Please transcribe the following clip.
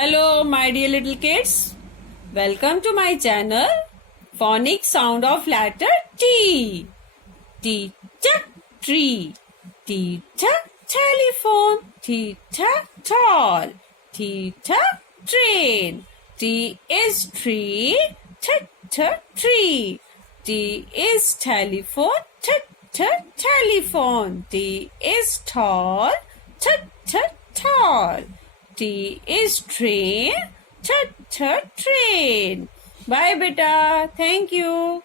Hello, my dear little kids. Welcome to my channel. Phonic sound of letter T. T, tree. T, telephone. T, tall. T, train. T is tree. Tree. T is telephone. Telephone. T is tall. Tall. T is train. Train. Bye, beta. Thank you.